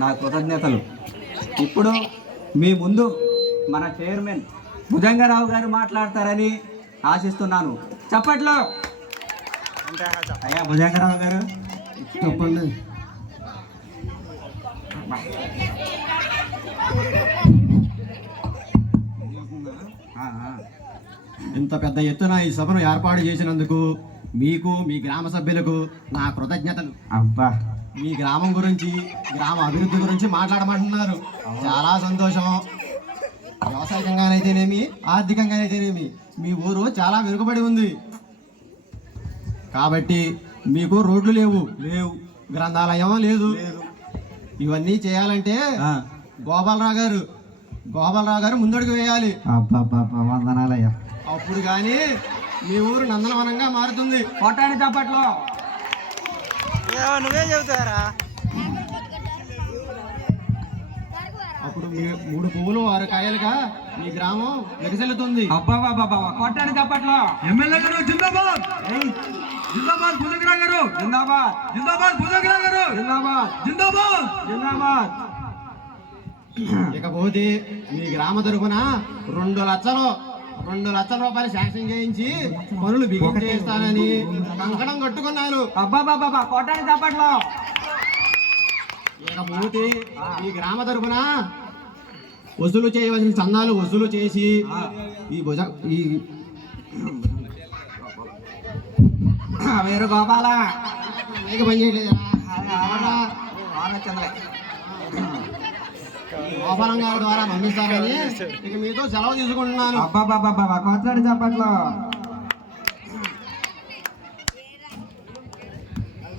నా కృతజ్ఞతలు. ఇప్పుడు మీ ముందు మన చైర్మన్ భుజంగరావు గారు మాట్లాడతారని ఆశిస్తున్నాను. చప్పట్లో. అయ్యా భుజంగరావు గారు చెప్పండి. ఇంత పెద్ద ఎత్తున ఈ సభను ఏర్పాటు చేసినందుకు మీకు, మీ గ్రామ సభ్యులకు నా కృతజ్ఞతలు. అబ్బా, మీ గ్రామం గురించి, గ్రామ అభివృద్ధి గురించి మాట్లాడమంటున్నారు. చాలా సంతోషం. వ్యవసాయకంగానైతేనేమి, ఆర్థికంగానైతేనేమి మీ ఊరు చాలా వెనుకబడి ఉంది. కాబట్టి మీకు రోడ్లు లేవు, గ్రంథాలయం లేదు. ఇవన్నీ చేయాలంటే గోపాలరావు గారు ముందడుగు వేయాలి. వందనాలయ్యా. అప్పుడు కానీ మీ ఊరు నందనవనంగా మారుతుంది. కొట్టాని చప్పట్లో. నువ్వే చెబుతారా? అప్పుడు మీ 3 పువ్వులు 6 కాయలుగా మీ గ్రామం వికసిల్లుతుంది. అబ్బా కొట్టాని చప్పట్లో. ఎమ్మెల్యే గారు జిందాబాద్, జిందాబాద్ భుజంగరావు గారు, జిందాబాద్, జిందాబాద్ భుజంగరావు గారు, జిందాబాద్, జిందాబాద్, జిందాబాద్. ఇకపోతే మీ గ్రామ తరఫున 2 లక్షల రూపాయలు శాంక్షన్ చేయించి పనులు బిగించేస్తానని కంకణం కట్టుకున్నాను. అబ్బా కొట్టాని చప్పట్లో. ఇకపోతే ఈ గ్రామ తరఫున వసూలు చేయవలసిన చందాలు వసూలు చేసి ఈ వేరు గోపాల పని చేయలేదా? గోపాలం గారి ద్వారా పంపిస్తారని ఇక మీతో సెలవు తీసుకుంటున్నాను. అబ్బా కొట్టాని చప్పట్లో.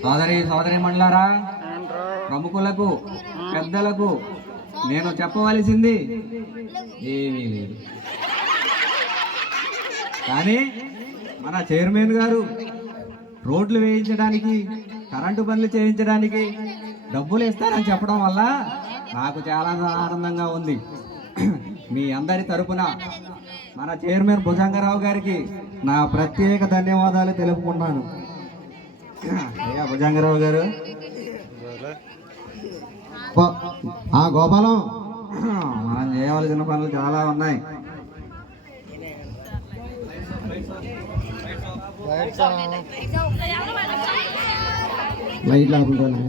సోదరి మండలారా, ప్రముఖులకు, పెద్దలకు నేను చెప్పవలసింది ఏమీ లేదు. కానీ మన చైర్మన్ గారు రోడ్లు వేయించడానికి, కరెంటు పనులు చేయించడానికి డబ్బులు ఇస్తారని చెప్పడం వల్ల నాకు చాలా ఆనందంగా ఉంది. మీ అందరి తరపున మన చైర్మన్ భుజంగరావు గారికి నా ప్రత్యేక ధన్యవాదాలు తెలుపుకున్నాను. అయ్యా భుజంగరావు గారు. ఆ గోపాలం, మనం చేయవలసిన పనులు చాలా ఉన్నాయి. లైట్లు ఆపుకుంటాను.